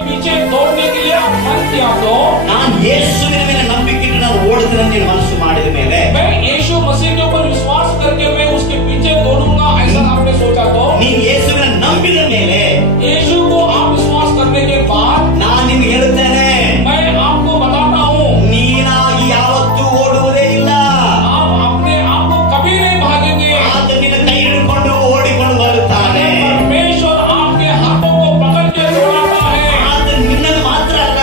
पीछे दौड़ने के लिए आप मन किया तो ನಾನು ಯೇಸುವಿನ ಮೇಲೆ ನಂಬಿಕೆ ಇಟ್ಟು ನಾನು ಓಡುತ್ತೇನೆ ಅಂತ ಮನಸ್ಸು ಮಾಡಿದ ಮೇಲೆ मैं यीशु मसीह के ऊपर विश्वास करके मैं उसके पीछे दौड़ूंगा ऐसा आपने सोचा तो ನೀವು ಯೇಸುವಿನ ನಂಬಿದ ಮೇಲೆ यीशु को आप विश्वास करने के बाद ನಾನು ನಿಮಗೆ ಹೇಳುತ್ತೇನೆ मैं आपको बताता हूँ ನೀನಾಗಿ ಯಾವತ್ತೂ ಓಡುವುದೇ ಇಲ್ಲ आप अपने आप को कभी नहीं भागेंगे ಆತ ನಿನ್ನ ಕೈ ಹಿಡಿದುಕೊಂಡು ಓಡಿಕೊಂಡು ಬರುತ್ತಾನೆ परमेश्वर आपके हाथों को पकड़ के दौड़ाता है ಆತ ನಿನ್ನನ್ನು ಮಾತ್ರ ಅಲ್ಲ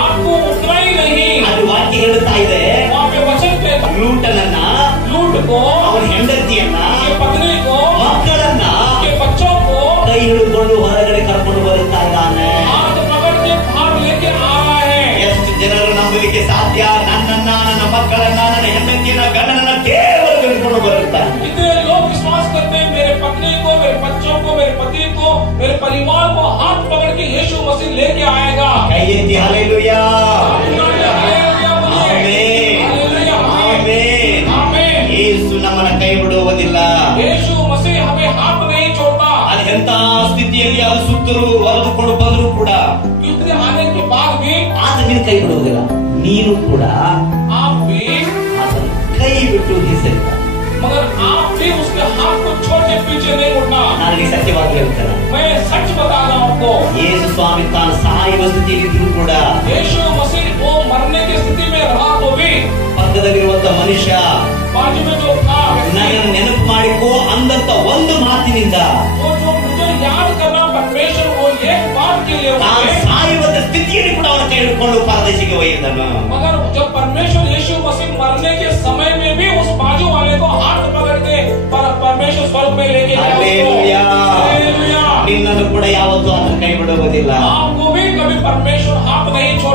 आपको उतना ही नहीं ಅದು ವಾಕ್ಯ ಹೇಳುತ್ತಾ ಇದೆ वहाँ पे वचन पे ಲೂಟನನ್ನ लूट को ಅವನ ಹೆಂಡತಿಯನ್ನ के पत्नी को ಮಕ್ಕಳನ್ನ के बच्चों को ಕೈ ಹಿಡಿದುಕೊಂಡು ಹೊರಗಡೆ ಕರ್ಕೊಂಡು ಬರುತ್ತಾ ಇದ್ದಾನೆ हाथ पकड़ के बाहर लेके आ रहा है ಎಷ್ಟು ಜನರು ನಂಬಲಿಕ್ಕೆ ಸಾಧ್ಯ ನನ್ನನ್ನ ನನ್ನ ಮಕ್ಕಳನ್ನ ನನ್ನ ಹೆಂಡತಿಯನ್ನ ಗಂಡನನ್ನ ಕೇವಲ ಹಿಡಿದುಕೊಂಡು ಬರುತ್ತಾರೆ कितने लोग विश्वास करते हैं मेरे पत्नी को मेरे बच्चों को मेरे पति को मेरे परिवार को हाथ पकड़ के यीशु मसीह लेके आएगा ಕೈ ಎತ್ತಿ hallelujah hallelujah, amen hallelujah, amen आमीन। ಯೇಸು ನಮ್ಮನ್ನ ಕೈ ಬಿಡುವುದಿಲ್ಲ यीशु मसीह हमें हाथ नहीं छोड़ता ಅದು ಎಂತ ಸ್ಥಿತಿಯಲ್ಲಿ ಅದು ಸುತ್ತರೂ ಒಲಿದುಕೊಂಡು ಬಂದರೂ ಕೂಡ युद्ध आने के बाद भी ಆತ ನಿನ್ನ ಕೈ ಬಿಡುವುದಿಲ್ಲ ನೀನು ಕೂಡ आप भी ಆತನ ಕೈ ಬಿಟ್ಟು ನಿಲ್ಲಿಸಿರ್ತ मगर आप भी उसके हाथ को छोड़ के पीछे नहीं उठना ನನಗೆ ಸತ್ಯವಾಗಿ ಹೇಳ್ತಾನೆ मैं सच बता रहा हूँ आपको ಯೇಸು ಸ್ವಾಮಿ ತಾನು ಸಾಯುವ ಸ್ಥಿತಿಯಲ್ಲಿದ್ದರೂ ಕೂಡ यीशु मसीह वो मरने की स्थिति में रहा तो भी ಪಕ್ಕದಲ್ಲಿರುವಂತ ಮನುಷ್ಯ बाजू में जो था ನನ್ನನ್ನು ನೆನಪು ಮಾಡಿಕೋ ಅಂದಂತ ಒಂದು ಮಾತಿನಿಂದ वो जो मुझे याद करना परमेश्वर वो एक बात के लिए ತಾನು हुए। ಸಾಯುವಂತ ಸ್ಥಿತಿಯಲ್ಲಿ ಕೂಡ ಅವನ ಕೈ ಹಿಡ್ಕೊಂಡು ಪರದೇಶಿಗೆ ಒಯ್ದನು मगर जब परमेश्वर यीशु मसीह मरने के समय में भी उस बाजू वाले को हाथ पकड़ के परमेश्वर स्वर्ग में लेके गया हालेलुया हालेलुया। ನಿನ್ನನ್ನು ಕೂಡ ಯಾವತ್ತೂ ಆತನ ಕೈ ಬಿಡುವುದಿಲ್ಲ आपको भी कभी परमेश्वर हाथ नहीं छोड़